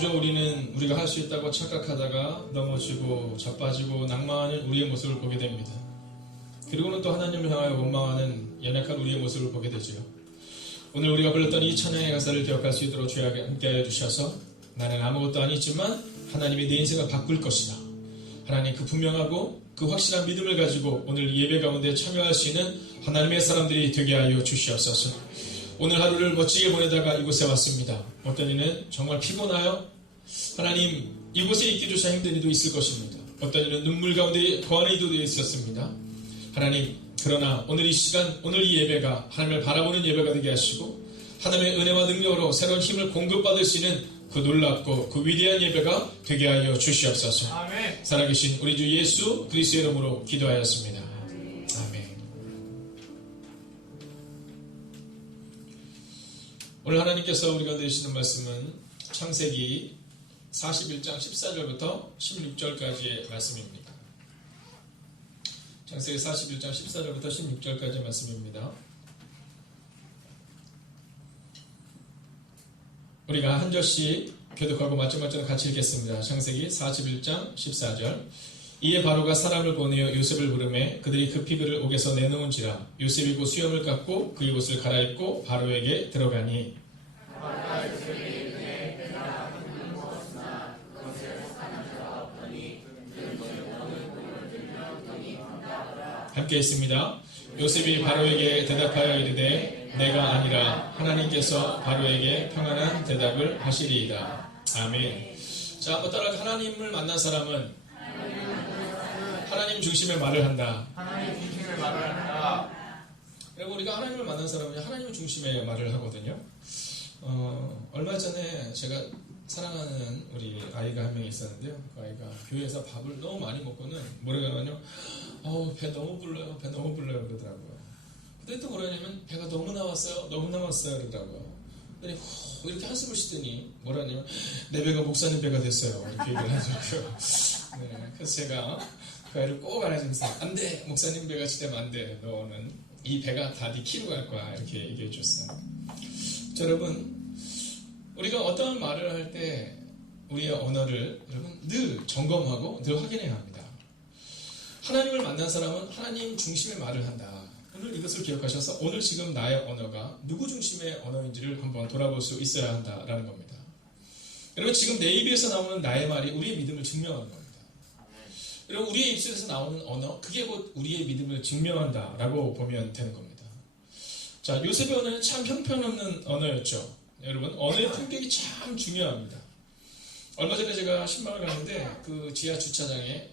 종종 우리는 우리가 할 수 있다고 착각하다가 넘어지고 자빠지고 낭만하는 우리의 모습을 보게 됩니다. 그리고는 또 하나님을 향하여 원망하는 연약한 우리의 모습을 보게 되지요. 오늘 우리가 불렀던 이 찬양의 가사를 기억할 수 있도록 주여 함께하여 주셔서 나는 아무것도 아니지만 하나님이 내 인생을 바꿀 것이다. 하나님 그 분명하고 그 확실한 믿음을 가지고 오늘 예배 가운데 참여할 수 있는 하나님의 사람들이 되게 하여 주시옵소서. 오늘 하루를 멋지게 보내다가 이곳에 왔습니다. 어떤 이는 정말 피곤하여 하나님 이곳에 있기조차 힘든 이도 있을 것입니다. 어떤 이는 눈물 가운데 거하는 이도 있었습니다. 하나님 그러나 오늘 이 시간 오늘 이 예배가 하나님을 바라보는 예배가 되게 하시고 하나님의 은혜와 능력으로 새로운 힘을 공급받을 수 있는 그 놀랍고 그 위대한 예배가 되게 하여 주시옵소서. 아멘. 살아계신 우리 주 예수 그리스도의 이름으로 기도하였습니다. 아멘. 오늘 하나님께서 우리가 내주시는 말씀은 창세기 41장 14절부터 16절까지의 말씀입니다. 창세기 41장 14절부터 16절까지의 말씀입니다. 우리가 한 절씩 교독하고 맞춰 같이 읽겠습니다. 창세기 41장 14절. 이에 바로가 사람을 보내어 요셉을 부르매 그들이 급히 그를 옥에서 내놓은지라 요셉이 곧 수염을 깎고 그 옷을 갈아입고 바로에게 들어가니 함께 했습니다. 요셉이 바로에게 대답하여 이르되 내가 아니라 하나님께서 바로에게 평안한 대답을 하시리이다. 아멘. 자, 한번 따라 하나님을 만난 사람은 하나님 중심의 말을 한다. 하나님 중심의 말을 한다. 그리고 우리가 하나님을 만난 사람은 하나님 중심의 말을 하거든요. 얼마 전에 제가 사랑하는 우리 아이가 한 명이 있었는데요. 그 아이가 교회에서 밥을 너무 많이 먹고는 뭐라고 하냐면요. 배 너무 불러요. 배 너무 불러요. 그러더라고요. 근데 또 뭐라냐면 배가 너무 나왔어요. 너무 나왔어요. 그러더라고요. 그랬더니 이렇게 한숨을 쉬더니 뭐라냐면 내 배가 목사님 배가 됐어요. 이렇게 얘기를 하더라고요. 네, 그래서 제가 그 아이를 꼭 안아주면서 안 돼. 목사님 배가 되면 안 돼. 너는 이 배가 다 네 키로 갈 거야. 이렇게 얘기해 줬어요. 자, 여러분 우리가 어떤 말을 할 때 우리의 언어를 여러분 늘 점검하고 늘 확인해야 합니다. 하나님을 만난 사람은 하나님 중심의 말을 한다. 오늘 이것을 기억하셔서 오늘 지금 나의 언어가 누구 중심의 언어인지를 한번 돌아볼 수 있어야 한다라는 겁니다. 여러분 지금 내 입에서 나오는 나의 말이 우리의 믿음을 증명하는 겁니다. 여러분 우리의 입술에서 나오는 언어 그게 곧 우리의 믿음을 증명한다라고 보면 되는 겁니다. 자, 요셉의 언어는 참 형편없는 언어였죠. 여러분 언어의 품격이 참 중요합니다. 얼마 전에 제가 신방을 갔는데 그 지하 주차장에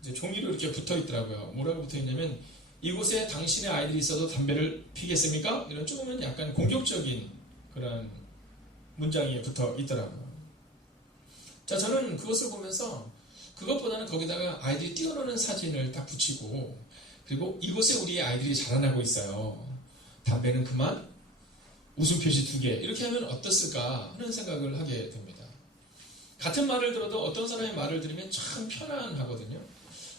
이제 종이로 이렇게 붙어 있더라고요. 뭐라고 붙어 있냐면 이곳에 당신의 아이들이 있어도 담배를 피겠습니까? 이런 조금은 약간 공격적인 그런 문장이 붙어 있더라고요. 자, 저는 그것을 보면서 그것보다는 거기다가 아이들이 뛰어노는 사진을 딱 붙이고 그리고 이곳에 우리 아이들이 자라나고 있어요. 담배는 그만, 웃음 표시 2개 이렇게 하면 어떻을까 하는 생각을 하게 됩니다. 같은 말을 들어도 어떤 사람의 말을 들으면 참 편안하거든요.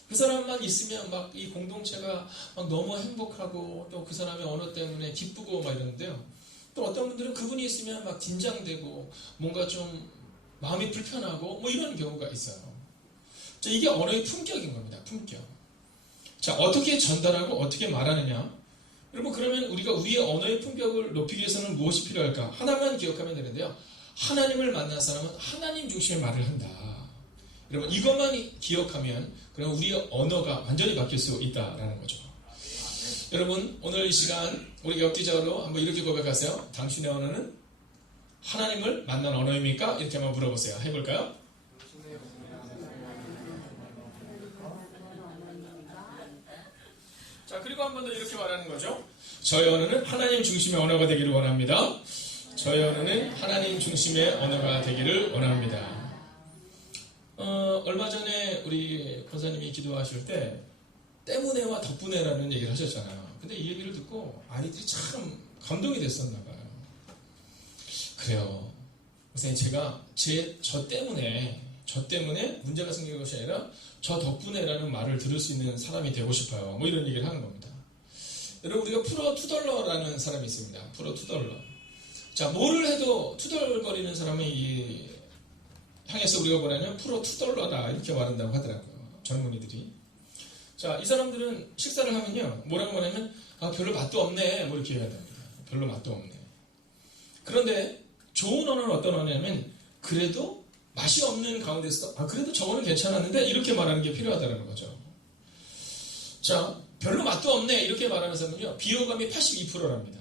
그 사람만 있으면 막 이 공동체가 막 너무 행복하고 또 그 사람의 언어 때문에 기쁘고 막 이러는데요. 또 어떤 분들은 그분이 있으면 막 긴장되고 뭔가 좀 마음이 불편하고 뭐 이런 경우가 있어요. 자, 이게 언어의 품격인 겁니다. 품격. 자, 어떻게 전달하고 어떻게 말하느냐. 여러분 그러면 우리가 우리의 언어의 품격을 높이기 위해서는 무엇이 필요할까? 하나만 기억하면 되는데요. 하나님을 만난 사람은 하나님 중심의 말을 한다. 여러분 이것만 기억하면 그럼 우리의 언어가 완전히 바뀔 수 있다라는 거죠. 여러분 오늘 이 시간 우리 엽기적으로 한번 이렇게 고백하세요. 당신의 언어는 하나님을 만난 언어입니까? 이렇게 한번 물어보세요. 해볼까요? 자, 그리고 한 번 더 이렇게 말하는 거죠. 저의 언어는 하나님 중심의 언어가 되기를 원합니다. 저의 언어는 하나님 중심의 언어가 되기를 원합니다. 얼마 전에 우리 권사님이 기도하실 때 때문에와 덕분에라는 얘기를 하셨잖아요. 근데 이 얘기를 듣고 아이들이 참 감동이 됐었나 봐요. 그래요. 선생님 제가 저 때문에 문제가 생긴 것이 아니라 저 덕분에라는 말을 들을 수 있는 사람이 되고 싶어요. 뭐 이런 얘기를 하는 겁니다. 여러분 우리가 프로 투덜러라는 사람이 있습니다. 프로 투덜러. 자, 뭐를 해도 투덜거리는 사람이 향해서 우리가 뭐냐면 프로 투덜러다 이렇게 말한다고 하더라고요. 젊은이들이. 자, 이 사람들은 식사를 하면요. 뭐라고 말하면 별로 맛도 없네. 뭐 이렇게 얘기한답니다. 별로 맛도 없네. 그런데 좋은 언어는 어떤 언어냐면 그래도 맛이 없는 가운데서도 그래도 저거는 괜찮았는데 이렇게 말하는 게 필요하다는 거죠. 자, 별로 맛도 없네 이렇게 말하는 사람은요. 비호감이 82%랍니다.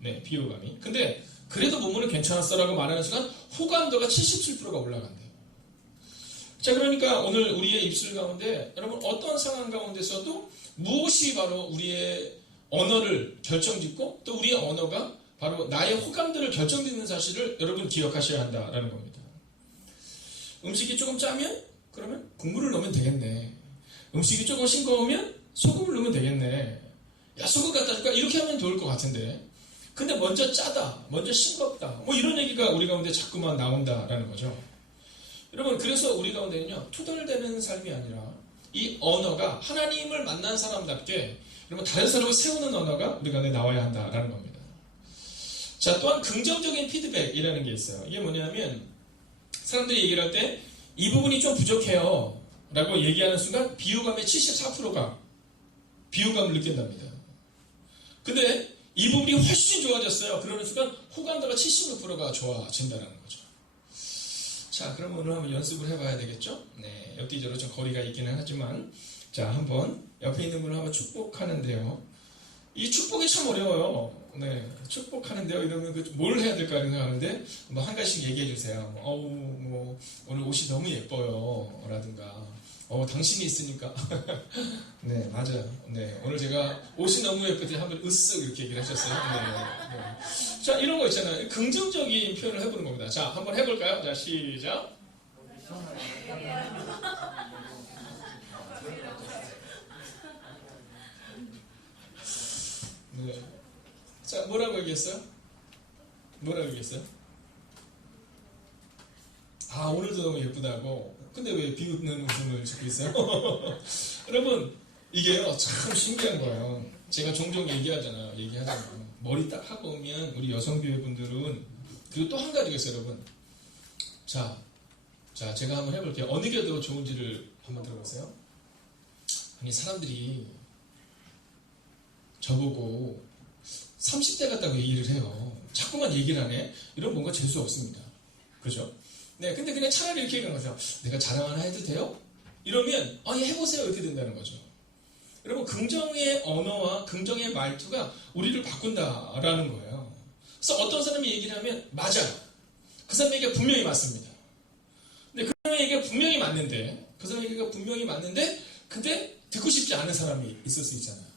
네, 비호감이. 근데 그래도 몸은 괜찮았어라고 말하는 순간 호감도가 77%가 올라간대요. 자, 그러니까 오늘 우리의 입술 가운데 여러분 어떤 상황 가운데서도 무엇이 바로 우리의 언어를 결정짓고 또 우리의 언어가 바로 나의 호감들을 결정짓는 사실을 여러분 기억하셔야 한다라는 겁니다. 음식이 조금 짜면 그러면 국물을 넣으면 되겠네. 음식이 조금 싱거우면 소금을 넣으면 되겠네. 야, 소금 갖다 줄까? 이렇게 하면 좋을 것 같은데. 근데 먼저 짜다, 먼저 싱겁다. 뭐 이런 얘기가 우리 가운데 자꾸만 나온다라는 거죠. 여러분, 그래서 우리 가운데는요, 투덜대는 삶이 아니라 이 언어가 하나님을 만난 사람답게 여러분 다른 사람을 세우는 언어가 우리 가운데 나와야 한다라는 겁니다. 자, 또한 긍정적인 피드백이라는 게 있어요. 이게 뭐냐면 사람들이 얘기를 할 때 이 부분이 좀 부족해요 라고 얘기하는 순간 비호감의 74%가 비호감을 느낀답니다. 근데 이 부분이 훨씬 좋아졌어요. 그러는 순간 호감도가 76%가 좋아진다는 거죠. 자, 그럼 오늘 한번 연습을 해봐야 되겠죠? 네, 옆뒤저로 좀 거리가 있기는 하지만 자, 한번 옆에 있는 분을 한번 축복하는데요. 이 축복이 참 어려워요. 네, 축복하는데요. 이러면 뭘 해야 될까 생각하는데 뭐 한 가지씩 얘기해 주세요. 뭐 오늘 옷이 너무 예뻐요. 라든가 당신이 있으니까 네, 맞아요. 네, 오늘 제가 옷이 너무 예쁘지 한번 으쓱 이렇게 얘기를 하셨어요. 네. 자, 이런 거 있잖아요. 긍정적인 표현을 해보는 겁니다. 자, 한번 해볼까요? 자, 시작. 네. 자, 뭐라고 얘기했어요? 뭐라고 얘기했어요? 오늘도 너무 예쁘다고. 근데 왜 비웃는 웃음을 짓고 있어요? 여러분, 이게요, 참 신기한 거예요. 제가 종종 얘기하잖아요. 머리 딱 하고 오면 우리 여성교회분들은, 그리고 또 한 가지가 있어요, 여러분. 자, 제가 한번 해볼게요. 어느 게 더 좋은지를 한번 들어보세요. 아니, 사람들이 저보고 30대 같다고 얘기를 해요. 자꾸만 얘기를 하네. 이런 뭔가 재수 없습니다. 그죠? 네, 근데 그냥 차라리 이렇게 얘기하는 거죠. 내가 자랑 하나 해도 돼요? 이러면 예, 해보세요. 이렇게 된다는 거죠. 여러분, 긍정의 언어와 긍정의 말투가 우리를 바꾼다라는 거예요. 그래서 어떤 사람이 얘기를 하면 맞아요. 그 사람 얘기가 분명히 맞습니다. 근데 그 사람 얘기가 분명히 맞는데 근데 듣고 싶지 않은 사람이 있을 수 있잖아요.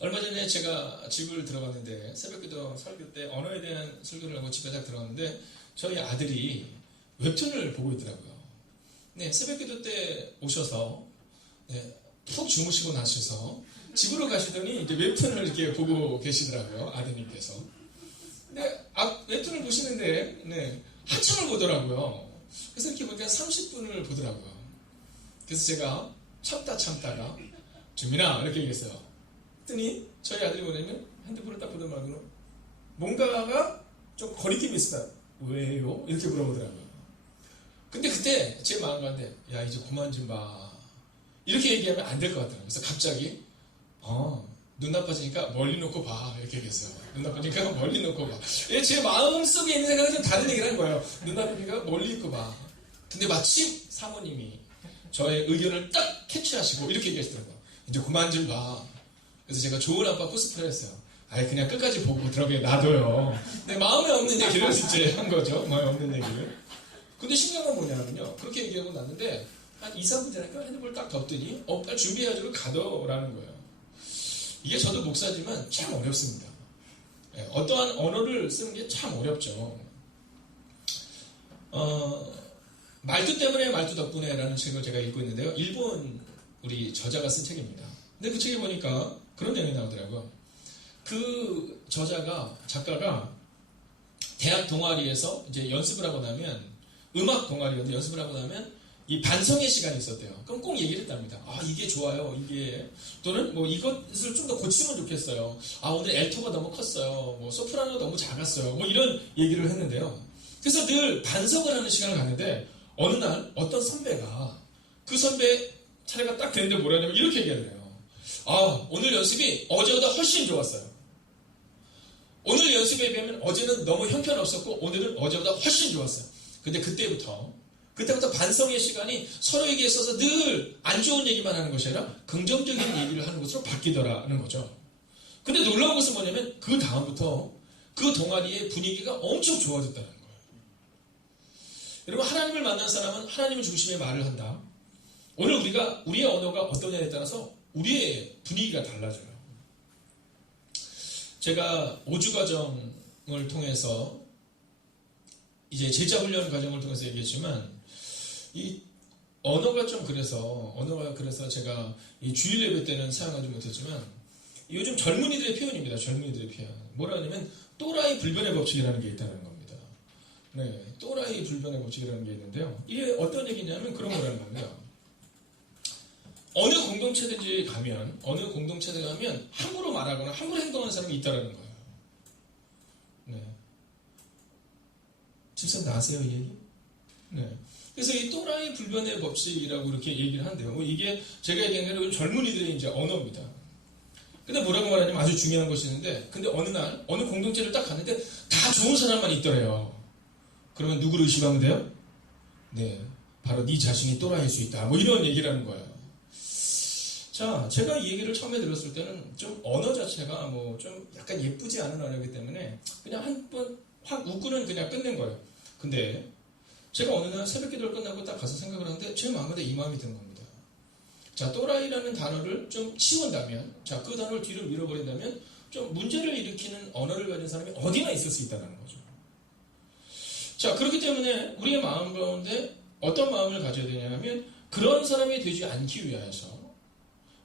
얼마 전에 제가 집을 들어갔는데 새벽기도 설교 때 언어에 대한 설교를 하고 집에 딱 들어갔는데 저희 아들이 웹툰을 보고 있더라고요. 네, 새벽기도 때 오셔서 푹 주무시고 나셔서 집으로 가시더니 이제 웹툰을 이렇게 보고 계시더라고요. 아드님께서. 근데 웹툰을 보시는데 한참을 보더라고요. 그래서 이렇게 보니까 30분을 보더라고요. 그래서 제가 참다가 주민아 이렇게 얘기했어요. 그랬더니 저희 아들이 뭐냐면 핸드폰을 딱 보던 말로 뭔가가 좀 거리낌이 있었다. 왜요? 이렇게 물어보더라고요. 근데 그때 제 마음 가운데 야, 이제 그만 좀 봐. 이렇게 얘기하면 안 될 것 같더라고요. 그래서 갑자기 눈 나빠지니까 멀리 놓고 봐. 이렇게 얘기했어요. 눈 나빠지니까 멀리 놓고 봐. 제 마음속에 있는 생각은 좀 다른 얘기를 한 거예요. 눈 나빠지니까 멀리 있고 봐. 근데 마침 사모님이 저의 의견을 딱 캐치하시고 이렇게 얘기하시더라고요. 이제 그만 좀 봐. 그래서 제가 좋은 아빠 코스프레 했어요. 그냥 끝까지 보고 들어가게 놔둬요. 근데 마음에 없는 얘기를 이제 한 거죠. 마음에 없는 얘기를. 근데 신기한 건 뭐냐면요. 그렇게 얘기하고 났는데 한 2, 3분 지나니까 핸드폰을 딱 덮더니 빨리 준비해가지고 가더라는 거예요. 이게 저도 목사지만 참 어렵습니다. 어떠한 언어를 쓰는 게 참 어렵죠. 말투 때문에 말투 덕분에라는 책을 제가 읽고 있는데요. 일본 우리 저자가 쓴 책입니다. 근데 그 책에 보니까 그런 내용이 나오더라고요. 그 작가가 대학 동아리에서 이제 연습을 하고 나면 음악 동아리였는데 연습을 하고 나면 이 반성의 시간이 있었대요. 그럼 꼭 얘기를 했답니다. 이게 좋아요. 이게 또는 뭐 이것을 좀 더 고치면 좋겠어요. 오늘 엘토가 너무 컸어요. 뭐 소프라노가 너무 작았어요. 뭐 이런 얘기를 했는데요. 그래서 늘 반성을 하는 시간을 갖는데 어느 날 어떤 선배가 그 선배 차례가 딱 됐는데 뭐라 하냐면 이렇게 얘기를 해요. 오늘 연습이 어제보다 훨씬 좋았어요. 오늘 연습에 비하면 어제는 너무 형편없었고 오늘은 어제보다 훨씬 좋았어요. 근데 그때부터 반성의 시간이 서로에게 있어서 늘 안 좋은 얘기만 하는 것이 아니라 긍정적인 얘기를 하는 것으로 바뀌더라는 거죠. 근데 놀라운 것은 뭐냐면 그 다음부터 그 동아리의 분위기가 엄청 좋아졌다는 거예요. 여러분, 하나님을 만난 사람은 하나님을 중심의 말을 한다. 오늘 우리의 언어가 어떠냐에 따라서 우리의 분위기가 달라져요. 제가 5주 과정을 통해서 이제 제자 훈련 과정을 통해서 얘기했지만 이 언어가 그래서 제가 이 주일 예배 때는 사용하지 못했지만 요즘 젊은이들의 표현입니다. 젊은이들의 표현. 뭐라 하냐면 또라이 불변의 법칙이라는 게 있다는 겁니다. 네, 또라이 불변의 법칙이라는 게 있는데요. 이게 어떤 얘기냐면 그런 거라는 겁니다. 어느 공동체에 가면 함부로 말하거나 함부로 행동하는 사람이 있다는 거예요. 네. 집사님 아세요, 이 얘기? 네. 그래서 이 또라이 불변의 법칙이라고 이렇게 얘기를 한대요. 이게 제가 얘기한 건 젊은이들의 이제 언어입니다. 근데 뭐라고 말하냐면 아주 중요한 것이 있는데, 근데 어느 날, 어느 공동체를 딱 갔는데 다 좋은 사람만 있더래요. 그러면 누구를 의심하면 돼요? 네. 바로 네 자신이 또라이일 수 있다. 뭐 이런 얘기를 하는 거예요. 자, 제가 이 얘기를 처음에 들었을 때는 좀 언어 자체가 뭐 좀 약간 예쁘지 않은 언어이기 때문에 그냥 한 번 확 웃고는 그냥 끝낸 거예요. 근데 제가 어느 날 새벽 기도를 끝나고 딱 가서 생각을 하는데 제 마음에 이 마음이 드는 겁니다. 자, 또라이라는 단어를 좀 치운다면, 자, 그 단어를 뒤로 밀어버린다면 좀 문제를 일으키는 언어를 가진 사람이 어디나 있을 수 있다는 거죠. 자, 그렇기 때문에 우리의 마음 가운데 어떤 마음을 가져야 되냐면 그런 사람이 되지 않기 위해서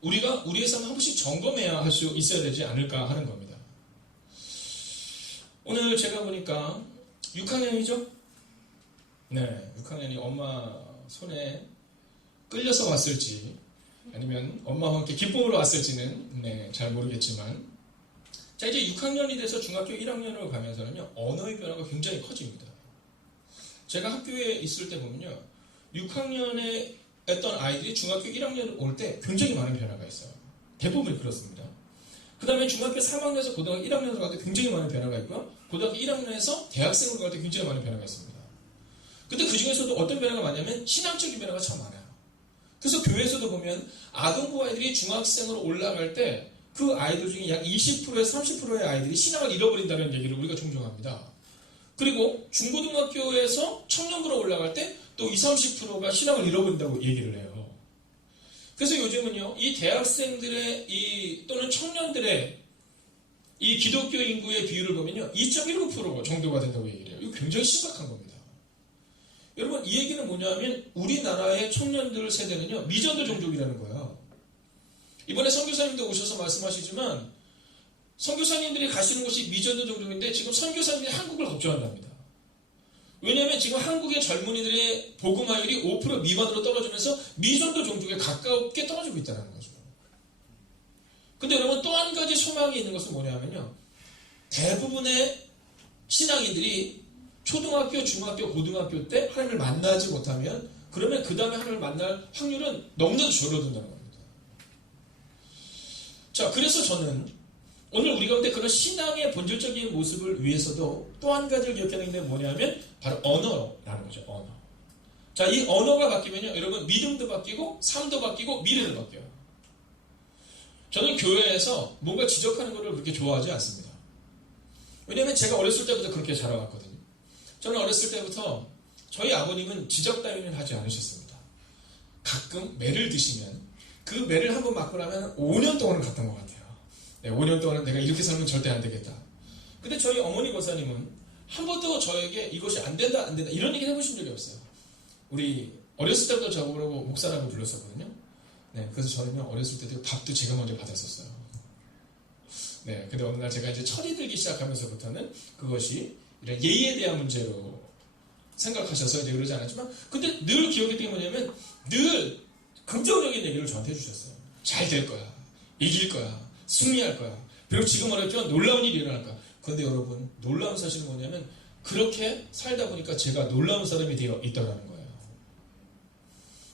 우리가 우리의 삶을 한 번씩 점검해야 할 수 있어야 되지 않을까 하는 겁니다. 오늘 제가 보니까 6학년이죠? 네, 6학년이 엄마 손에 끌려서 왔을지 아니면 엄마와 함께 기쁨으로 왔을지는 잘 모르겠지만, 자, 이제 6학년이 돼서 중학교 1학년으로 가면서는요, 언어의 변화가 굉장히 커집니다. 제가 학교에 있을 때 보면요, 6학년에 했던 아이들이 중학교 1학년 올 때 굉장히 많은 변화가 있어요. 대부분이 그렇습니다. 그 다음에 중학교 3학년에서 고등학교 1학년으로 갈 때 굉장히 많은 변화가 있고요. 고등학교 1학년에서 대학생으로 갈 때 굉장히 많은 변화가 있습니다. 근데 그 중에서도 어떤 변화가 많냐면 신앙적인 변화가 참 많아요. 그래서 교회에서도 보면 아동부 아이들이 중학생으로 올라갈 때 그 아이들 중에 약 20%에서 30%의 아이들이 신앙을 잃어버린다는 얘기를 우리가 종종 합니다. 그리고 중고등학교에서 청년부로 올라갈 때 또 20, 30%가 신앙을 잃어버린다고 얘기를 해요. 그래서 요즘은요, 이 대학생들의 또는 청년들의 이 기독교 인구의 비율을 보면요, 2.19% 정도가 된다고 얘기를 해요. 이거 굉장히 심각한 겁니다. 여러분, 이 얘기는 뭐냐면 우리나라의 청년들 세대는요, 미전도 종족이라는 거예요. 이번에 선교사님도 오셔서 말씀하시지만 선교사님들이 가시는 곳이 미전도 종족인데 지금 선교사님들이 한국을 걱정한답니다. 왜냐하면 지금 한국의 젊은이들의 복음화율이 5% 미만으로 떨어지면서 미전도 종족에 가깝게 떨어지고 있다는 거죠. 근데 여러분, 또 한 가지 소망이 있는 것은 뭐냐면요, 대부분의 신앙인들이 초등학교, 중학교, 고등학교 때 하나님을 만나지 못하면 그러면 그 다음에 하나님을 만날 확률은 너무나도 줄어든다는 겁니다. 자, 그래서 저는 오늘 우리 가운데 그런 신앙의 본질적인 모습을 위해서도 또 한 가지를 기억해야 되는 게 뭐냐면 바로 언어라는 거죠. 언어. 자, 이 언어가 바뀌면요, 여러분, 믿음도 바뀌고 삶도 바뀌고 미래도 바뀌어요. 저는 교회에서 뭔가 지적하는 것을 그렇게 좋아하지 않습니다. 왜냐하면 제가 어렸을 때부터 그렇게 자라왔거든요. 저는 어렸을 때부터 저희 아버님은 지적 따위는 하지 않으셨습니다. 가끔 매를 드시면 그 매를 한번 맞고 나면 5년 동안은 갔던 것 같아요. 네, 5년 동안은 내가 이렇게 살면 절대 안 되겠다. 근데 저희 어머니 권사님은 한 번도 저에게 이것이 안 된다 이런 얘기를 해보신 적이 없어요. 우리 어렸을 때부터 저보고 목사라고 불렀었거든요. 네, 그래서 저는요, 어렸을 때도 밥도 제가 먼저 받았었어요. 네, 근데 어느 날 제가 이제 철이 들기 시작하면서부터는 그것이 이런 예의에 대한 문제로 생각하셔서 이제 그러지 않았지만, 근데 늘 기억했던 게 뭐냐면 늘 긍정적인 얘기를 저한테 해주셨어요. 잘 될 거야. 이길 거야. 승리할 거야. 그리고 지금 말했죠, 놀라운 일이 일어날 거야. 그런데 여러분, 놀라운 사실은 뭐냐면 그렇게 살다 보니까 제가 놀라운 사람이 되어 있더라는 거예요.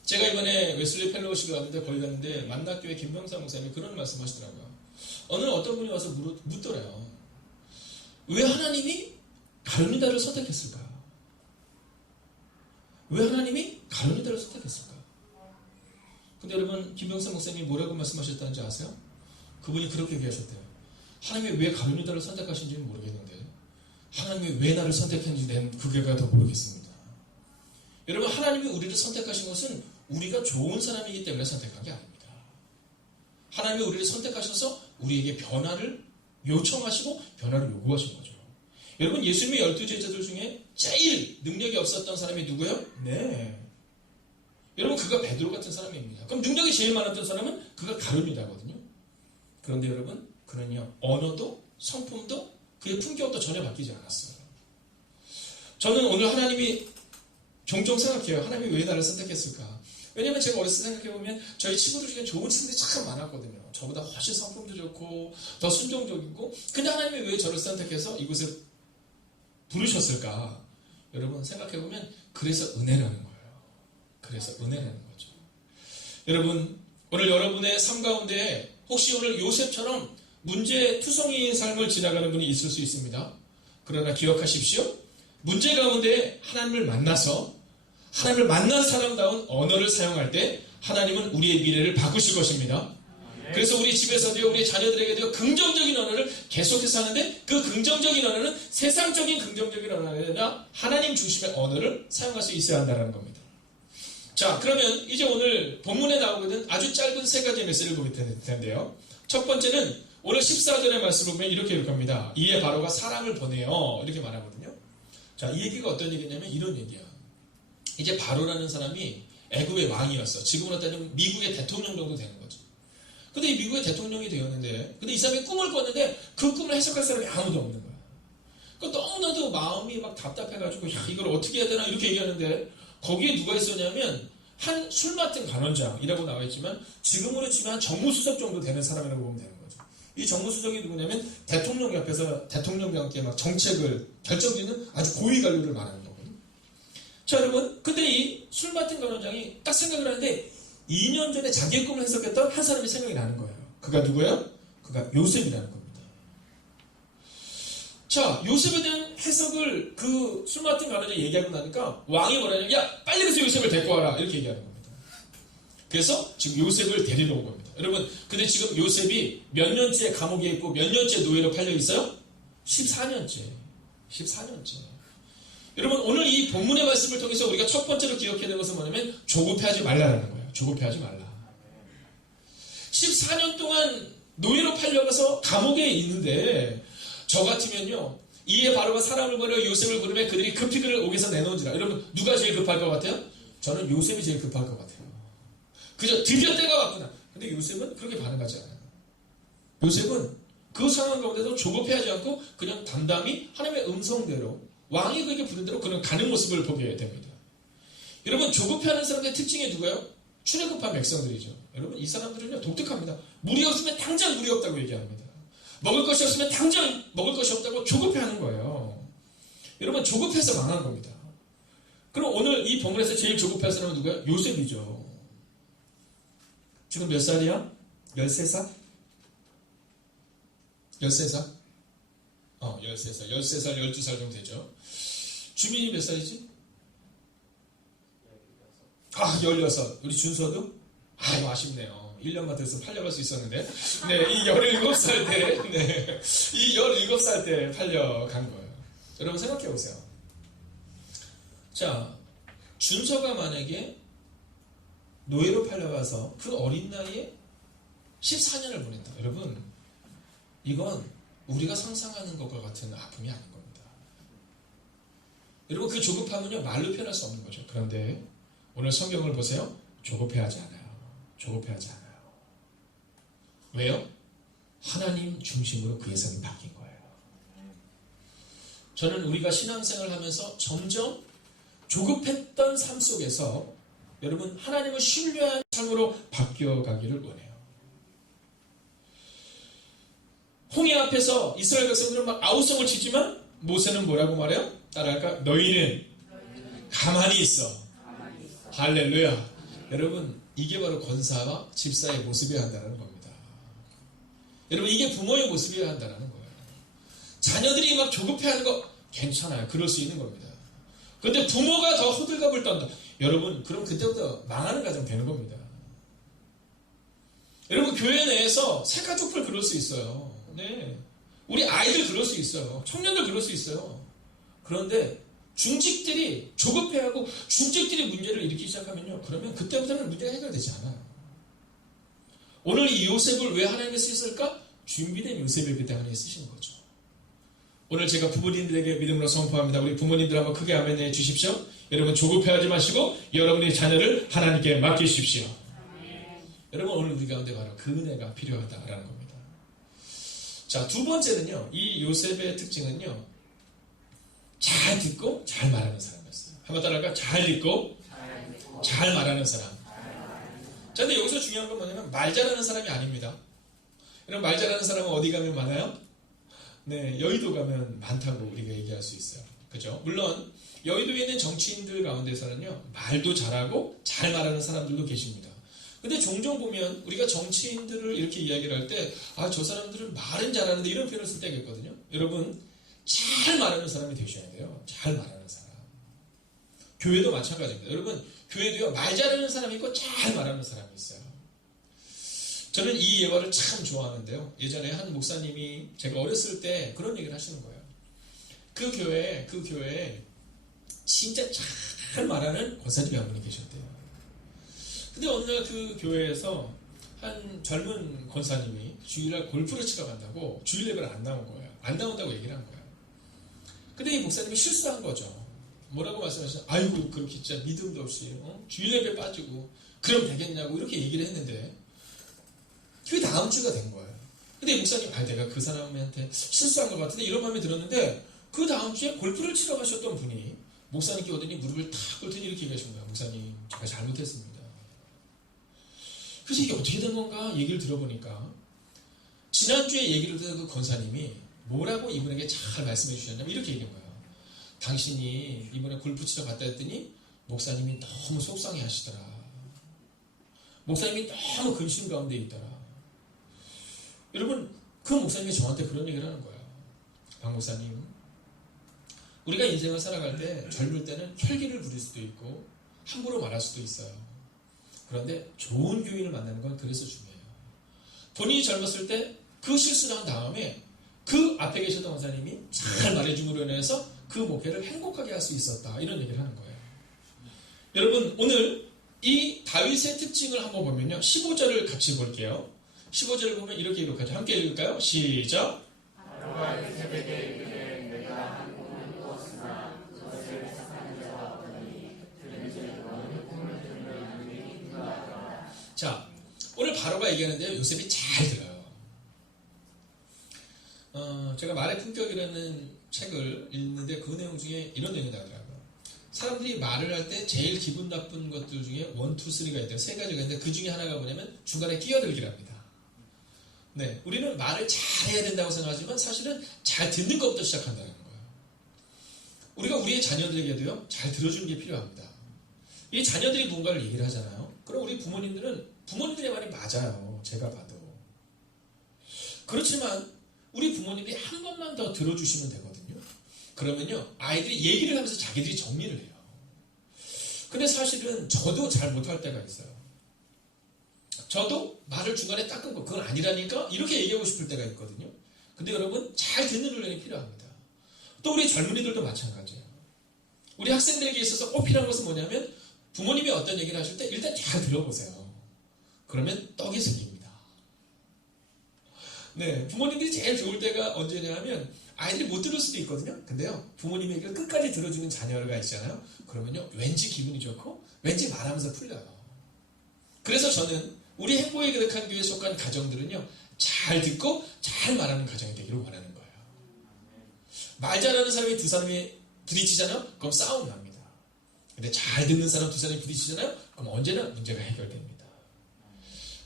제가 이번에 웨슬리 펠로우십을 갔는데 거기 갔는데 만나교회 김병사 목사님이 그런 말씀 하시더라고요. 어느 어떤 분이 와서 묻더래요. 왜 하나님이 가룟유다를 선택했을까? 왜 하나님이 가룟유다를 선택했을까? 근데 여러분 김병사 목사님이 뭐라고 말씀하셨다는지 아세요? 그분이 그렇게 얘기하셨대요. 하나님이 왜 가룟유다를 선택하신지는 모르겠는데 하나님이 왜 나를 선택했는지 난 그게가 더 모르겠습니다. 여러분 하나님이 우리를 선택하신 것은 우리가 좋은 사람이기 때문에 선택한 게 아닙니다. 하나님이 우리를 선택하셔서 우리에게 변화를 요청하시고 변화를 요구하신 거죠. 여러분 예수님의 12제자들 중에 제일 능력이 없었던 사람이 누구예요? 네. 여러분 그가 베드로 같은 사람입니다. 그럼 능력이 제일 많았던 사람은 그가 가룟유다거든요. 그런데 여러분 그는요 언어도 성품도 그의 품격도 전혀 바뀌지 않았어요. 저는 오늘 하나님이 종종 생각해요. 하나님이 왜 나를 선택했을까? 왜냐면 제가 어렸을 때 생각해보면 저희 친구들 중에 좋은 친구들이 참 많았거든요. 저보다 훨씬 성품도 좋고 더 순종적이고 근데 하나님이 왜 저를 선택해서 이곳에 부르셨을까? 여러분 생각해보면 그래서 은혜라는 거예요. 그래서 은혜라는 거죠. 여러분 오늘 여러분의 삶 가운데 혹시 오늘 요셉처럼 문제투성이의 삶을 지나가는 분이 있을 수 있습니다. 그러나 기억하십시오. 문제 가운데 하나님을 만나서 하나님을 만난 사람다운 언어를 사용할 때 하나님은 우리의 미래를 바꾸실 것입니다. 그래서 우리 집에서도요, 우리 자녀들에게도 긍정적인 언어를 계속해서 하는데 그 긍정적인 언어는 세상적인 긍정적인 언어가 아니라 하나님 중심의 언어를 사용할 수 있어야 한다는 겁니다. 자, 그러면 이제 오늘 본문에 나오거든 아주 짧은 세 가지 메시지를 보게 될 텐데요. 첫 번째는 오늘 14절의 말씀을 보면 이렇게 기록합니다. 이에 바로가 사람을 보내요. 이렇게 말하거든요. 자, 이 얘기가 어떤 얘기냐면 이런 얘기야. 이제 바로라는 사람이 애굽의 왕이었어. 지금으로 따지면 미국의 대통령 정도 되는 거죠. 근데 이 미국의 대통령이 되었는데, 근데 이 사람이 꿈을 꿨는데 그 꿈을 해석할 사람이 아무도 없는 거야. 그러니까 너무나도 마음이 막 답답해가지고, 야, 이걸 어떻게 해야 되나 이렇게 얘기하는데, 거기에 누가 있었냐면, 한 술 맡은 간원장이라고 나와 있지만, 지금으로 치면 한 정무수석 정도 되는 사람이라고 보면 되는 거죠. 이 정무수석이 누구냐면, 대통령 옆에서 대통령과 함께 막 정책을 결정짓는 아주 고위 관료를 말하는 거거든요. 자, 여러분, 근데 이 술 맡은 간원장이 딱 생각을 하는데, 2년 전에 자기의 꿈을 해석했던 한 사람이 생각이 나는 거예요. 그가 누구예요? 그가 요셉이라는 겁니다. 자, 요셉에 대한 해석을 그 술 맡은 간원장이 얘기하고 나니까 왕이 뭐라냐면 야, 빨리 가서 요셉을 데리고 와라 이렇게 얘기하는 겁니다. 그래서 지금 요셉을 데리러 온 겁니다. 여러분, 근데 지금 요셉이 몇 년째 감옥에 있고 몇 년째 노예로 팔려 있어요? 14년째. 14년째. 여러분, 오늘 이 본문의 말씀을 통해서 우리가 첫 번째로 기억해야 되는 것은 뭐냐면 조급해하지 말라라는 거예요. 조급해하지 말라. 14년 동안 노예로 팔려가서 감옥에 있는데 저 같으면요. 이에 바로가 사람을 보내어 요셉을 부르면 그들이 급히 그를 옥에서 내놓은지라. 여러분, 누가 제일 급할 것 같아요? 저는 요셉이 제일 급할 것 같아요. 그저 드디어 때가 왔구나. 근데 요셉은 그렇게 반응하지 않아요. 요셉은 그 상황 가운데도 조급해하지 않고 그냥 담담히 하나님의 음성대로 왕이 그에게 부른 대로 그는 가는 모습을 보게 됩니다. 여러분, 조급해하는 사람들의 특징이 누구예요? 출애굽한 백성들이죠. 여러분, 이 사람들은요 독특합니다. 물이 없으면 당장 물이 없다고 얘기합니다. 먹을 것이 없으면 당장 먹을 것이 없다고 조급해하는 거예요. 여러분, 조급해서 망한 겁니다. 그럼 오늘 이 본문에서 제일 조급해할 사람은 누구예요? 요셉이죠. 지금 몇 살이야? 13살? 13살? 13살, 12살 정도 되죠. 주민이 몇 살이지? 16. 우리 준서도? 아유, 아쉽네요. 1년만 더 있으면 팔려갈 수 있었는데. 네, 이 17살 때, 네. 이 17살 때 팔려간 거예요. 여러분 생각해 보세요. 자, 준서가 만약에 노예로 팔려가서 그 어린 나이에 14년을 보냈다. 여러분, 이건 우리가 상상하는 것과 같은 아픔이 아닌 겁니다. 여러분, 그 조급함은요, 말로 표현할 수 없는 거죠. 그런데 오늘 성경을 보세요. 조급해하지 않아요. 조급해하지 않아요. 왜요? 하나님 중심으로 그의 삶이 바뀐 거예요. 저는 우리가 신앙생활을 하면서 점점 조급했던 삶 속에서 여러분, 하나님을 신뢰한 삶으로 바뀌어가기를 원해요. 홍해 앞에서 이스라엘 백성들은 막 아우성을 치지만 모세는 뭐라고 말해요? 따라할까? 너희는 가만히 있어. 할렐루야. 여러분, 이게 바로 권사와 집사의 모습이어야 한다는 겁니다. 여러분, 이게 부모의 모습이어야 한다는 거예요. 자녀들이 막 조급해하는 거 괜찮아요. 그럴 수 있는 겁니다. 그런데 부모가 더 호들갑을 떤다. 여러분, 그럼 그때부터 망하는 가정 되는 겁니다. 여러분, 교회 내에서 새가족들 그럴 수 있어요. 네. 우리 아이들 그럴 수 있어요. 청년들 그럴 수 있어요. 그런데 중직들이 조급해하고 중직들이 문제를 일으키기 시작하면요. 그러면 그때부터는 문제가 해결되지 않아요. 오늘 이 요셉을 왜 하나님이 쓰셨을까? 준비된 요셉이기 때문에 쓰시는 거죠. 오늘 제가 부모님들에게 믿음으로 선포합니다. 우리 부모님들 한번 크게 아멘 해 주십시오. 여러분 조급해하지 마시고 여러분의 자녀를 하나님께 맡기십시오. 여러분 오늘 우리 가운데 바로 그 은혜가 필요하다라는 겁니다. 자, 두 번째는요. 이 요셉의 특징은요. 잘 듣고 잘 말하는 사람이었어요. 한번 따라할까? 잘 듣고 잘 말하는 사람. 자, 근데 여기서 중요한 건 뭐냐면 말 잘하는 사람이 아닙니다. 여러분 말 잘하는 사람은 어디 가면 많아요? 네, 여의도 가면 많다고 우리가 얘기할 수 있어요. 그죠? 물론 여의도에 있는 정치인들 가운데서는요. 말도 잘하고 잘 말하는 사람들도 계십니다. 근데 종종 보면 우리가 정치인들을 이렇게 이야기를 할 때 아, 저 사람들은 말은 잘하는데 이런 표현을 쓸 때가 있거든요. 여러분 잘 말하는 사람이 되셔야 돼요. 잘 말하는 사람. 교회도 마찬가지입니다. 여러분 교회도요. 말 잘하는 사람이 있고 잘 말하는 사람이 있어요. 저는 이 예화를 참 좋아하는데요. 예전에 한 목사님이 제가 어렸을 때 그런 얘기를 하시는 거예요. 그 교회에 진짜 잘 말하는 권사님이 한 분이 계셨대요. 근데 어느 날 그 교회에서 한 젊은 권사님이 주일날 골프를 치러 간다고 주일 예배를 안 나온 거예요. 안 나온다고 얘기를 한 거예요. 근데 이 목사님이 실수한 거죠. 뭐라고 말씀하시죠? 아이고 그렇게 진짜 믿음도 없이 주일 예배 빠지고 그럼 되겠냐고 이렇게 얘기를 했는데 그 다음 주가 된 거예요. 근데 이 목사님 내가 그 사람한테 실수한 것 같은데 이런 마음이 들었는데 그 다음 주에 골프를 치러 가셨던 분이 목사님께 오더니 무릎을 탁 꿇더니 이렇게 얘기하신 거예요. 목사님 제가 잘못했습니다. 그래서 이게 어떻게 된 건가 얘기를 들어보니까 지난주에 얘기를 듣던 그 권사님이 뭐라고 이분에게 잘 말씀해 주셨냐면 이렇게 얘기한 거예요. 당신이 이번에 골프 치러 갔다 했더니 목사님이 너무 속상해 하시더라. 목사님이 너무 근심 가운데 있더라. 여러분 그 목사님이 저한테 그런 얘기를 하는 거예요. 박 목사님 우리가 인생을 살아갈 때 젊을 때는 혈기를 부릴 수도 있고 함부로 말할 수도 있어요. 그런데 좋은 교인을 만나는 건 그래서 중요해요. 본인이 젊었을 때 그 실수를 한 다음에 그 앞에 계셨던 원사님이 잘 말해줌으로 인해서 그 목회를 행복하게 할 수 있었다. 이런 얘기를 하는 거예요. 여러분 오늘 이 다윗의 특징을 한번 보면요. 15절을 같이 볼게요. 15절을 보면 이렇게 기록하죠. 함께 읽을까요? 시작. 자, 오늘 바로가 얘기하는데요. 요셉이 잘 들어요. 제가 말의 품격이라는 책을 읽는데 그 내용 중에 이런 내용이 나오더라고요. 사람들이 말을 할 때 제일 기분 나쁜 것들 중에 1, 2, 3가 있대요. 세 가지가 있는데 그 중에 하나가 뭐냐면 중간에 끼어들기랍니다. 네, 우리는 말을 잘해야 된다고 생각하지만 사실은 잘 듣는 것부터 시작한다는 거예요. 우리가 우리의 자녀들에게도요. 잘 들어주는 게 필요합니다. 이 자녀들이 뭔가를 얘기를 하잖아요. 그럼 우리 부모님들은 부모님들의 말이 맞아요. 제가 봐도. 그렇지만 우리 부모님들이 한 번만 더 들어주시면 되거든요. 그러면요. 아이들이 얘기를 하면서 자기들이 정리를 해요. 근데 사실은 저도 잘 못할 때가 있어요. 저도 말을 중간에 딱 끊고 그건 아니라니까 이렇게 얘기하고 싶을 때가 있거든요. 근데 여러분 잘 듣는 훈련이 필요합니다. 또 우리 젊은이들도 마찬가지예요. 우리 학생들에게 있어서 꼭 필요한 것은 뭐냐면 부모님이 어떤 얘기를 하실 때 일단 잘 들어보세요. 그러면 떡이 생깁니다. 네, 부모님들이 제일 좋을 때가 언제냐 하면 아이들이 못 들을 수도 있거든요. 근데요, 부모님의 얘기를 끝까지 들어주는 자녀가 있잖아요. 그러면요, 왠지 기분이 좋고 왠지 말하면서 풀려요. 그래서 저는 우리 행복에 가득한 교회에 속한 가정들은요, 잘 듣고 잘 말하는 가정이 되기를 원하는 거예요. 말 잘하는 사람이 두 사람이 부딪히잖아요. 그럼 싸움 납니다. 근데 잘 듣는 사람 두 사람이 부딪히잖아요. 그럼 언제나 문제가 해결됩니다.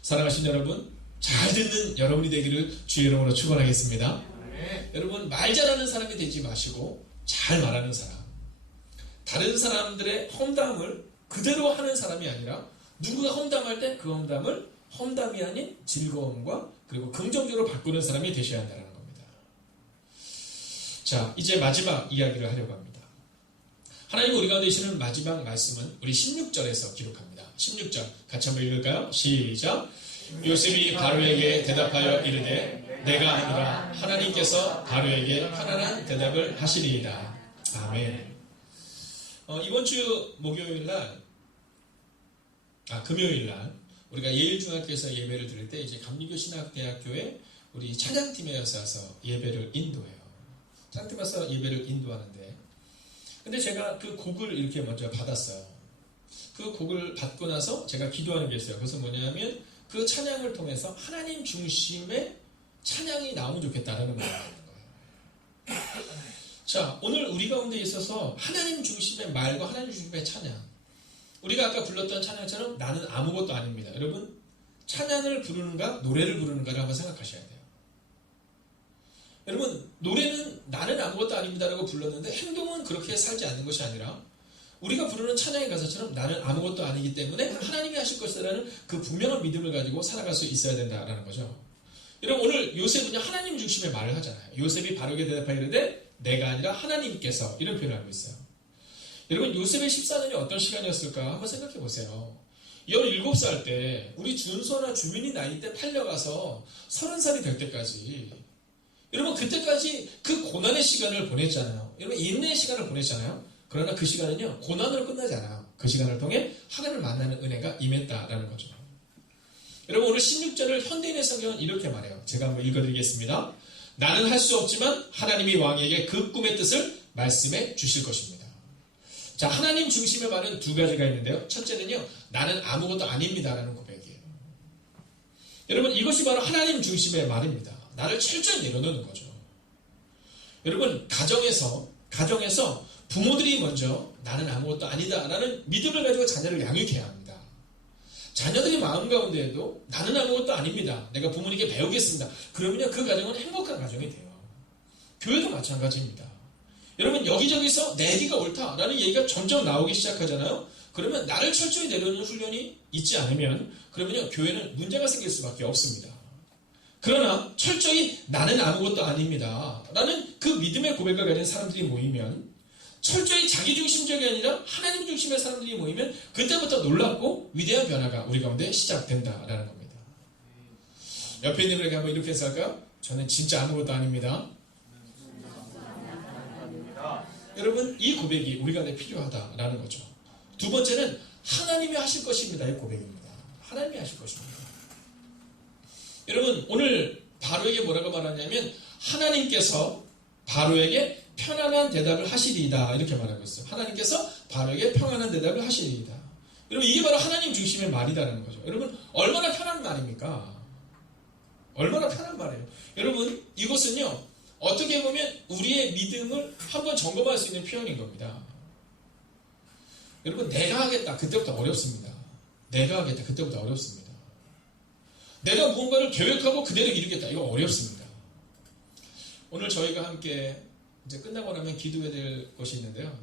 사랑하신 여러분, 잘 듣는 여러분이 되기를 주의 이름으로 축원하겠습니다. 여러분 말 잘하는 사람이 되지 마시고 잘 말하는 사람, 다른 사람들의 험담을 그대로 하는 사람이 아니라 누구가 험담할 때 그 험담을 험담이 아닌 즐거움과 그리고 긍정적으로 바꾸는 사람이 되셔야 한다는 겁니다. 자, 이제 마지막 이야기를 하려고 합니다. 하나님 우리 가운데 계시는 마지막 말씀은 우리 16절에서 기록합니다. 16절 같이 한번 읽을까요? 시작. 요셉이 바로에게 대답하여 이르되 내가 아니라 하나님께서 바로에게 편안한 대답을 하시리이다. 아멘. 이번 주 금요일 날 우리가 예일중학교에서 예배를 드릴 때 이제 감리교 신학대학교에 우리 찬양팀에 와서 예배를 인도해요. 찬양팀에 와서 예배를 인도하는데, 근데 제가 그 곡을 이렇게 먼저 받았어요. 그 곡을 받고 나서 제가 기도하는 게 있어요. 그래서 뭐냐면 그 찬양을 통해서 하나님 중심의 찬양이 나오면 좋겠다라는 거예요. 자, 오늘 우리 가운데 있어서 하나님 중심의 말과 하나님 중심의 찬양, 우리가 아까 불렀던 찬양처럼 나는 아무것도 아닙니다. 여러분, 찬양을 부르는가 노래를 부르는가를 한번 생각하셔야 돼요. 여러분, 노래는 나는 아무것도 아닙니다라고 불렀는데 행동은 그렇게 살지 않는 것이 아니라 우리가 부르는 찬양의 가사처럼 나는 아무것도 아니기 때문에 하나님이 하실 것이라는 그 분명한 믿음을 가지고 살아갈 수 있어야 된다라는 거죠. 여러분, 오늘 요셉은요 하나님 중심의 말을 하잖아요. 요셉이 바로게 대답하이르되 내가 아니라 하나님께서, 이런 표현을 하고 있어요. 여러분, 요셉의 14년이 어떤 시간이었을까 한번 생각해 보세요. 17살 때 우리 준서나 주민이 나이 때 팔려가서 30살이 될 때까지, 여러분 그때까지 그 고난의 시간을 보냈잖아요. 여러분 인내의 시간을 보냈잖아요. 그러나 그 시간은요 고난으로 끝나지 않아요. 그 시간을 통해 하나님을 만나는 은혜가 임했다라는 거죠. 여러분, 오늘 16절을 현대인의 성경은 이렇게 말해요. 제가 한번 읽어드리겠습니다. 나는 할 수 없지만 하나님이 왕에게 그 꿈의 뜻을 말씀해 주실 것입니다. 자, 하나님 중심의 말은 두 가지가 있는데요. 첫째는요, 나는 아무것도 아닙니다라는 고백이에요. 여러분, 이것이 바로 하나님 중심의 말입니다. 나를 철저히 내려놓는 거죠. 여러분, 가정에서 부모들이 먼저 나는 아무것도 아니다라는 믿음을 가지고 자녀를 양육해야 합니다. 자녀들이 마음 가운데에도 나는 아무것도 아닙니다, 내가 부모님께 배우겠습니다, 그러면요 그 가정은 행복한 가정이 돼요. 교회도 마찬가지입니다. 여러분, 여기저기서 내 얘기가 옳다라는 얘기가 점점 나오기 시작하잖아요. 그러면 나를 철저히 내려놓는 훈련이 있지 않으면 그러면요 교회는 문제가 생길 수밖에 없습니다. 그러나 철저히 나는 아무것도 아닙니다 라는 그 믿음의 고백을 가진 사람들이 모이면, 철저히 자기중심적이 아니라 하나님 중심의 사람들이 모이면 그때부터 놀랍고 위대한 변화가 우리 가운데 시작된다라는 겁니다. 옆에 있는 분에게 한번 이렇게 해서 할까요? 저는 진짜 아무것도 아닙니다. 여러분, 이 고백이 우리 가운데 필요하다라는 거죠. 두 번째는 하나님이 하실 것입니다의 고백입니다. 하나님이 하실 것입니다. 여러분, 오늘 바로에게 뭐라고 말하냐면 하나님께서 바로에게 편안한 대답을 하시리이다, 이렇게 말하고 있어요. 하나님께서 바로에게 편안한 대답을 하시리이다. 여러분, 이게 바로 하나님 중심의 말이라는 거죠. 여러분, 얼마나 편한 말입니까? 얼마나 편한 말이에요. 여러분, 이것은요 어떻게 보면 우리의 믿음을 한번 점검할 수 있는 표현인 겁니다. 여러분, 내가 하겠다, 그때부터 어렵습니다. 내가 하겠다, 그때부터 어렵습니다. 내가 무언가를 계획하고 그대로 이루겠다, 이거 어렵습니다. 오늘 저희가 함께 이제 끝나고 나면 기도해야 될 것이 있는데요.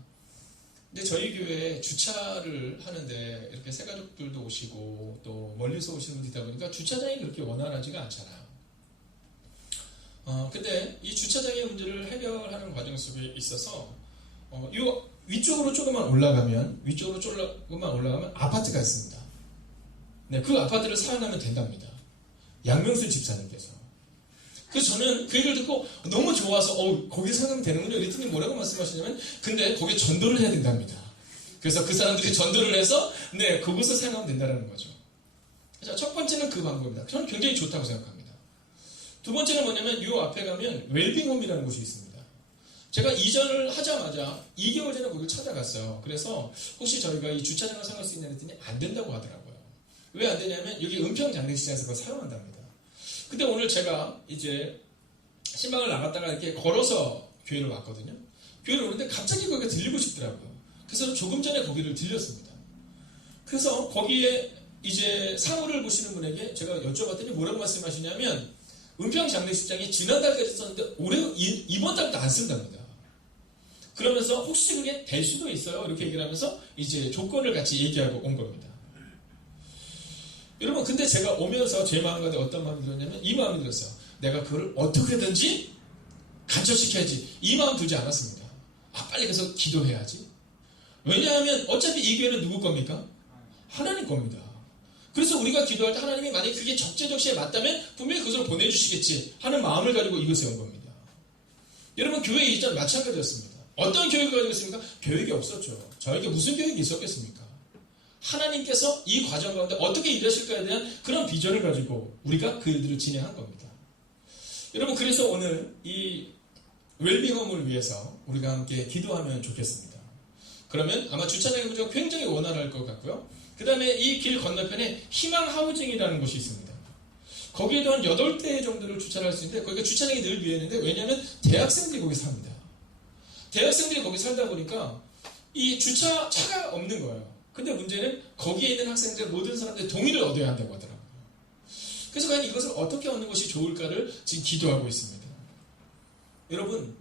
근데 저희 교회에 주차를 하는데 이렇게 새가족들도 오시고 또 멀리서 오시는 분들이다 보니까 주차장이 그렇게 원활하지가 않잖아요. 근데 이 주차장의 문제를 해결하는 과정 속에 있어서 이 위쪽으로 조금만 올라가면 아파트가 있습니다. 네, 그 아파트를 사용하면 된답니다. 양명수 집사님께서. 그래서 저는 그 얘기를 듣고 너무 좋아서 거기 사용하면 되는군요. 리트님 뭐라고 말씀하시냐면 근데 거기에 전도를 해야 된답니다. 그래서 그 사람들이 전도를 해서 네, 그곳을 사용하면 된다는 거죠. 자, 첫 번째는 그 방법입니다. 저는 굉장히 좋다고 생각합니다. 두 번째는 뭐냐면 이 앞에 가면 웰빙홈이라는 곳이 있습니다. 제가 이전을 하자마자 2개월 전에 거기를 찾아갔어요. 그래서 혹시 저희가 이 주차장을 사용할 수 있냐 했더니 안 된다고 하더라고요. 왜 안 되냐면 여기 은평장례식장에서 그걸 사용한답니다. 근데 오늘 제가 이제 신방을 나갔다가 이렇게 걸어서 교회를 왔거든요. 교회를 오는데 갑자기 거기가 들리고 싶더라고요. 그래서 조금 전에 거기를 들렸습니다. 그래서 거기에 이제 사무를 보시는 분에게 제가 여쭤봤더니 뭐라고 말씀하시냐면 은평장례식장이 지난달까지 썼는데 올해 이번 달부터 안 쓴답니다. 그러면서 혹시 그게 될 수도 있어요. 이렇게 얘기를 하면서 이제 조건을 같이 얘기하고 온 겁니다. 여러분, 근데 제가 오면서 제 마음 가운데 어떤 마음이 들었냐면 이 마음이 들었어요. 내가 그걸 어떻게든지 간척시켜야지. 이 마음 들지 않았습니다. 빨리 가서 기도해야지. 왜냐하면 어차피 이 교회는 누구 겁니까? 하나님 겁니다. 그래서 우리가 기도할 때 하나님이 만약에 그게 적재적시에 맞다면 분명히 그것을 보내주시겠지 하는 마음을 가지고 이것에 온 겁니다. 여러분, 교회 이전 마찬가지였습니다. 어떤 교육을 가지고 있습니까? 교육이 없었죠. 저에게 무슨 교육이 있었겠습니까? 하나님께서 이 과정 가운데 어떻게 일하실까에 대한 그런 비전을 가지고 우리가 그 일들을 진행한 겁니다. 여러분, 그래서 오늘 이 웰빙홈을 위해서 우리가 함께 기도하면 좋겠습니다. 그러면 아마 주차장의 문제가 굉장히 원활할 것 같고요. 그 다음에 이 길 건너편에 희망 하우징이라는 곳이 있습니다. 거기에도 한 8대 정도를 주차를 할 수 있는데 거기가 주차장이 늘 비어있는데 왜냐하면 대학생들이 거기 삽니다. 대학생들이 거기 살다 보니까 이 주차차가 없는 거예요. 근데 문제는 거기에 있는 학생들 모든 사람들이 동의를 얻어야 한다고 하더라고요. 그래서 과연 이것을 어떻게 얻는 것이 좋을까를 지금 기도하고 있습니다. 여러분,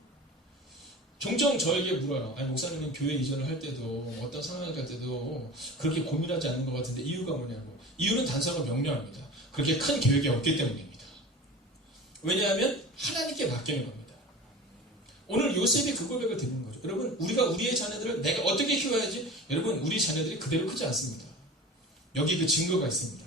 종종 저에게 물어요. 아니, 목사님은 교회 이전을 할 때도 어떤 상황을 갈 때도 그렇게 고민하지 않는 것 같은데 이유가 뭐냐고. 이유는 단서가 명료합니다. 그렇게 큰 계획이 없기 때문입니다. 왜냐하면 하나님께 맡기는 겁니다. 오늘 요셉이 그 고백을 드리는 거죠. 여러분, 우리가 우리의 자녀들을 내가 어떻게 키워야지? 여러분, 우리 자녀들이 그대로 크지 않습니다. 여기 그 증거가 있습니다.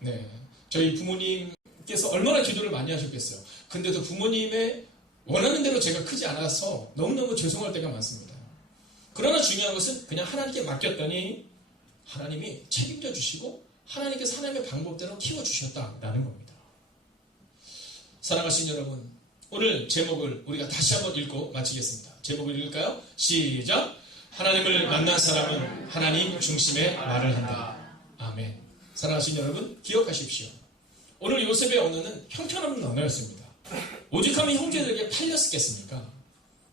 네, 저희 부모님께서 얼마나 기도를 많이 하셨겠어요. 근데도 부모님의 원하는 대로 제가 크지 않아서 너무너무 죄송할 때가 많습니다. 그러나 중요한 것은 그냥 하나님께 맡겼더니 하나님이 책임져 주시고 하나님께서 하나님의 방법대로 키워주셨다라는 겁니다. 사랑하신 여러분, 오늘 제목을 우리가 다시 한번 읽고 마치겠습니다. 제목을 읽을까요? 시작! 하나님을 만난 사람은 하나님 중심의 말을 한다. 아멘. 사랑하신 여러분, 기억하십시오. 오늘 요셉의 언어는 형편없는 언어였습니다. 오직하면 형제들에게 팔렸겠습니까?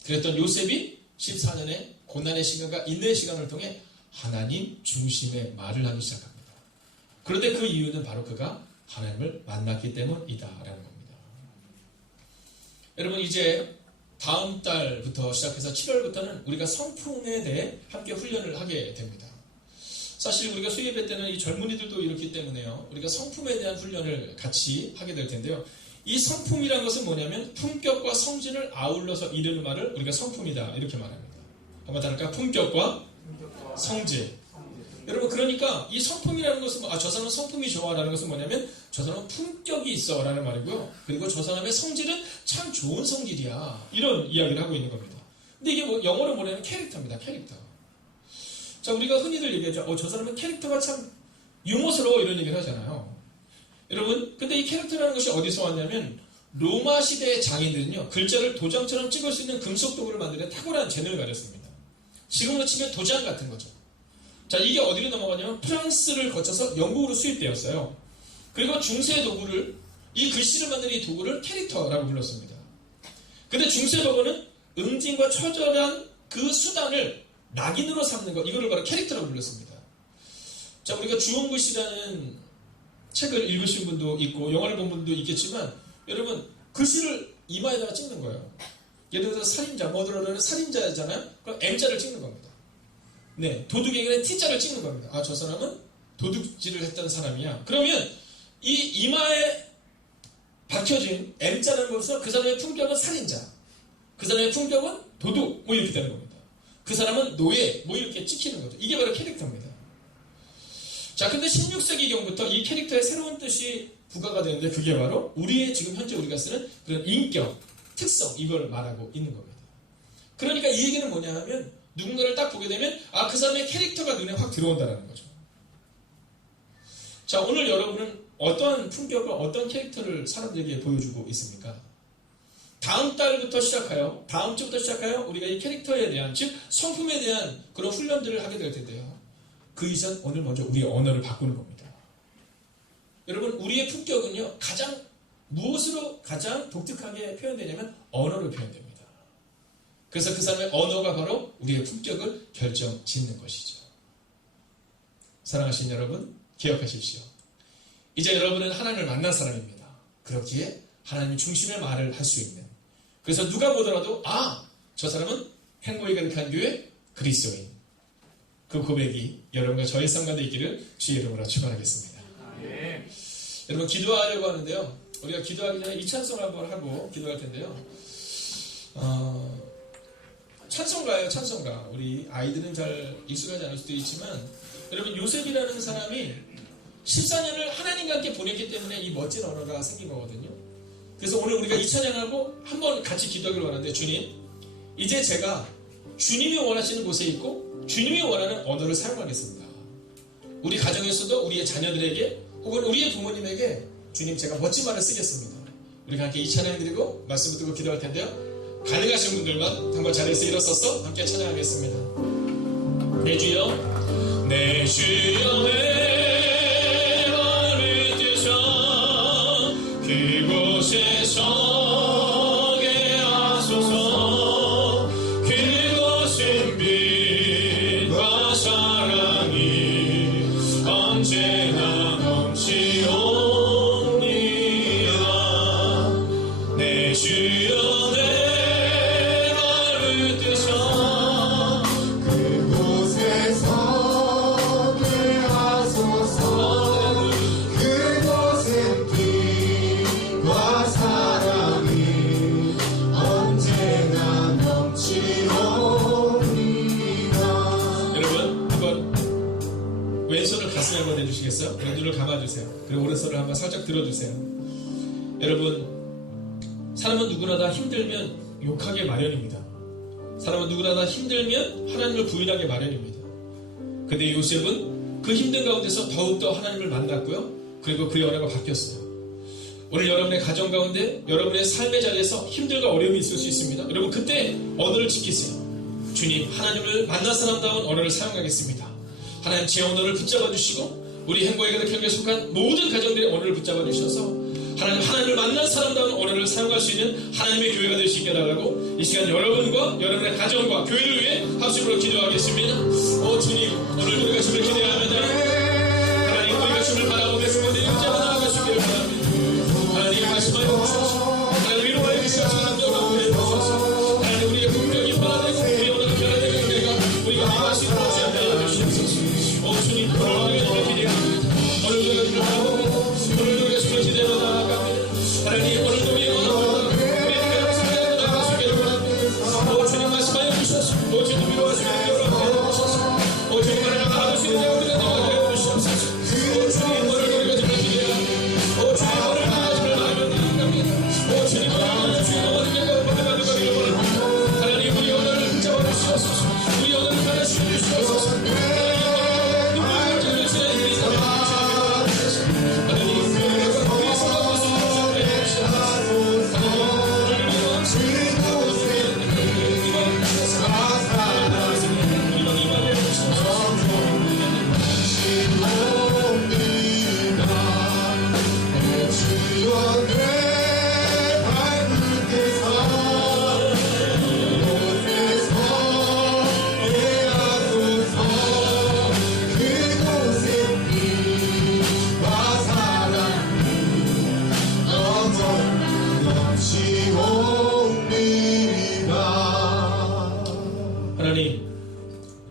그랬던 요셉이 14년의 고난의 시간과 인내의 시간을 통해 하나님 중심의 말을 하기 시작합니다. 그런데 그 이유는 바로 그가 하나님을 만났기 때문이다라는 겁니다. 여러분, 이제 다음 달부터 시작해서 7월부터는 우리가 성품에 대해 함께 훈련을 하게 됩니다. 사실 우리가 수예배 때는 이 젊은이들도 이렇기 때문에요. 우리가 성품에 대한 훈련을 같이 하게 될 텐데요. 이 성품이라는 것은 뭐냐면 품격과 성진을 아울러서 이르는 말을 우리가 성품이다 이렇게 말합니다. 한번 다를까? 품격과 성진. 여러분, 그러니까 이 성품이라는 것은 저 사람은 성품이 좋아라는 것은 뭐냐면 저 사람은 품격이 있어 라는 말이고요. 그리고 저 사람의 성질은 참 좋은 성질이야, 이런 이야기를 하고 있는 겁니다. 근데 이게 영어로 뭐냐면 캐릭터입니다. 캐릭터. 자, 우리가 흔히들 얘기하죠. 저 사람은 캐릭터가 참 유머스러워, 이런 얘기를 하잖아요. 여러분, 근데 이 캐릭터라는 것이 어디서 왔냐면 로마 시대의 장인들은요, 글자를 도장처럼 찍을 수 있는 금속 도구를 만드는 탁월한 재능을 가졌습니다. 지금으로 치면 도장 같은 거죠. 자, 이게 어디로 넘어가냐면 프랑스를 거쳐서 영국으로 수입되었어요. 그리고 중세 도구를, 이 글씨를 만드는 이 도구를 캐릭터라고 불렀습니다. 근데 중세 도구는 응징과 처절한 그 수단을 낙인으로 삼는 것, 이거를 바로 캐릭터라고 불렀습니다. 자, 우리가 주홍글씨라는 책을 읽으신 분도 있고 영화를 본 분도 있겠지만, 여러분, 글씨를 이마에다가 찍는 거예요. 예를 들어서 살인자, 머드러는 살인자잖아요. 그럼 M자를 찍는 겁니다. 네, 도둑에게는 T자를 찍는 겁니다. 저 사람은 도둑질을 했던 사람이야. 그러면 이 이마에 박혀진 M자라는 것은 그 사람의 품격은 살인자, 그 사람의 품격은 도둑, 뭐 이렇게 되는 겁니다. 그 사람은 노예, 뭐 이렇게 찍히는 거죠. 이게 바로 캐릭터입니다. 자, 근데 16세기경부터 이 캐릭터의 새로운 뜻이 부과가 되는데 그게 바로 우리의 지금 현재 우리가 쓰는 그런 인격, 특성, 이걸 말하고 있는 겁니다. 그러니까 이 얘기는 뭐냐 하면 누군가를 딱 보게 되면 그 사람의 캐릭터가 눈에 확 들어온다는 거죠. 자, 오늘 여러분은 어떤 품격과 어떤 캐릭터를 사람들에게 보여주고 있습니까? 다음 달부터 시작하여, 다음 주부터 시작하여 우리가 이 캐릭터에 대한, 즉 성품에 대한 그런 훈련들을 하게 될 텐데요. 그 이전 오늘 먼저 우리의 언어를 바꾸는 겁니다. 여러분, 우리의 품격은요, 무엇으로 가장 독특하게 표현되냐면 언어로 표현됩니다. 그래서 그 사람의 언어가 바로 우리의 품격을 결정짓는 것이죠. 사랑하신 여러분, 기억하십시오. 이제 여러분은 하나님을 만난 사람입니다. 그렇기에 하나님 중심의 말을 할 수 있는, 그래서 누가 보더라도 저 사람은 행복이 가득한 교회 그리스도인. 그 고백이 여러분과 저의 삶 가운데 있기를 주의 이름으로 축원하겠습니다. 네. 여러분 기도하려고 하는데요. 우리가 기도하기 전에 이 찬송을 한번 하고 기도할 텐데요. 찬송가예요, 찬송가. 우리 아이들은 잘 익숙하지 않을 수도 있지만 여러분 요셉이라는 사람이 14년을 하나님과 함께 보냈기 때문에 이 멋진 언어가 생긴 거거든요. 그래서 오늘 우리가 이 찬양하고 한번 같이 기도하기를 원하는데 주님, 이제 제가 주님이 원하시는 곳에 있고 주님이 원하는 언어를 사용하겠습니다. 우리 가정에서도 우리의 자녀들에게 혹은 우리의 부모님에게 주님 제가 멋진 말을 쓰겠습니다. 우리가 함께 이 찬양 드리고 말씀을 듣고 기도할 텐데요. 가능하신 분들만 한번 자리에서 일어서서 함께 찬양하겠습니다. 내 주여, 내 주여 내 마음을 뜨셔 그곳에 서게 하소서. 그곳은 빛과 사랑이 언제나 넘치옵니다. 내 주여 한번 해주시겠어요? 눈을 감아주세요. 그리고 오른손을 한번 살짝 들어주세요. 여러분, 사람은 누구나 다 힘들면 욕하게 마련입니다. 사람은 누구나 다 힘들면 하나님을 부인하게 마련입니다. 근데 요셉은 그 힘든 가운데서 더욱더 하나님을 만났고요. 그리고 그의 언어가 바뀌었어요. 오늘 여러분의 가정 가운데 여러분의 삶의 자리에서 힘들과 어려움이 있을 수 있습니다. 여러분 그때 언어를 지키세요. 주님, 하나님을 만난 사람다운 언어를 사용하겠습니다. 하나님 제 언어를 붙잡아 주시고 우리 행복의 가득한 교회에 속한 모든 가정들의 언어를 붙잡아 주셔서 하나님을 만난 사람다운 언어를 사용할 수 있는 하나님의 교회가 될 수 있게 해달라고 이 시간 여러분과 여러분의 가정과 교회를 위해 합심으로 기도하겠습니다. 오 주님, 오늘 우리가 주를 기대합니다. 하나님 우리가 주를 바라보겠습니다. 언제나 나아가시기를 바랍니다. 하나님 말씀하여 주셔서 하나님 위로하여 주셔서 남자가 우리를 주셔서 하나님 우리의 긍정이 변화되고 우리의 언어가 변화되는 은혜가 우리가 행하시는 것이 하여 주시옵소서. 오 주님, 오늘 우리가 주를 기대합니다. 오늘 우리가 주를 바라봅니다. 오늘 우리가 주를 기대하며 나아갑니다. 하나님 오늘도 우리의 언어가 우리의 생각을 나아가시기를 바랍니다. 오 주님 말씀하여 주셔서 오 주님 위로하시기를 바랍니다. 오 주님 하나님 바라보시는 자 우리가 나아가게 주시옵소서. 오 주님 오늘 우리가 주를 기대합니다. 오 주님 오늘 우리가 주를 바라며 나아갑니다. 오 주님 오늘 주의 모든 영광을 받아가기를 원합니다. 하나님 우리 언어를 붙잡아 주시옵소서. 우리 언어를 하나씩 주시옵소서.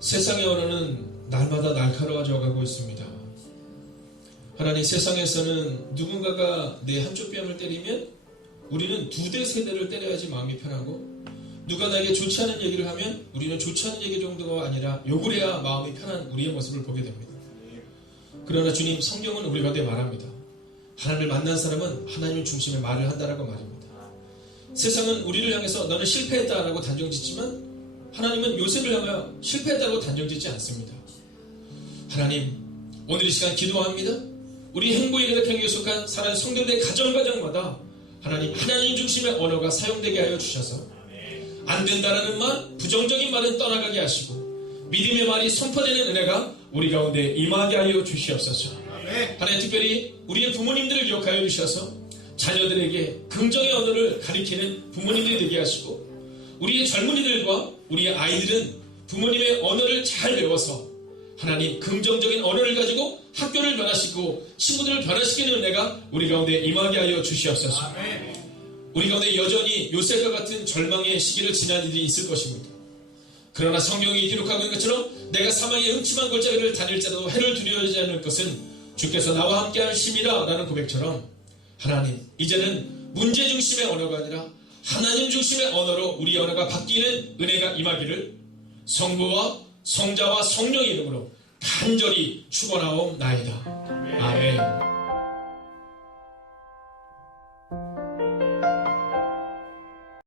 세상의 언어는 날마다 날카로워져 가고 있습니다. 하나님, 세상에서는 누군가가 내 한쪽 뺨을 때리면 우리는 2대 3대를 때려야지 마음이 편하고, 누가 나에게 좋지 않은 얘기를 하면 우리는 좋지 않은 얘기 정도가 아니라 욕을 해야 마음이 편한 우리의 모습을 보게 됩니다. 그러나 주님, 성경은 우리 가운데 말합니다. 하나님을 만난 사람은 하나님 중심의 말을 한다라고 말입니다. 세상은 우리를 향해서 너는 실패했다라고 단정짓지만 하나님은 요셉을 향하여 실패했다고 단정짓지 않습니다. 하나님, 오늘 이 시간 기도합니다. 우리 행복의 가득한 교회에 속한 사랑하는 성도들의 가정마다 하나님 중심의 언어가 사용되게 하여 주셔서 안 된다라는 말, 부정적인 말은 떠나가게 하시고 믿음의 말이 선포되는 은혜가 우리 가운데 임하게 하여 주시옵소서. 하나님, 특별히 우리의 부모님들을 기억하여 주셔서 자녀들에게 긍정의 언어를 가리키는 부모님들이 되게 하시고, 우리의 젊은이들과 우리의 아이들은 부모님의 언어를 잘 배워서 하나님 긍정적인 언어를 가지고 학교를 변화시키고 친구들을 변화시키는 은혜가 우리 가운데 임하게 하여 주시옵소서. 우리 가운데 여전히 요셉과 같은 절망의 시기를 지난 일이 있을 것입니다. 그러나 성경이 기록하고 있는 것처럼 내가 사망의 음침한 골짜기를 다닐지라도 해를 두려워하지 않을 것은 주께서 나와 함께 하심이라 라는 고백처럼 하나님, 이제는 문제 중심의 언어가 아니라 하나님 중심의 언어로 우리 언어가 바뀌는 은혜가 임하기를 성부와 성자와 성령의 이름으로 간절히 축원하옵나이다. 아멘.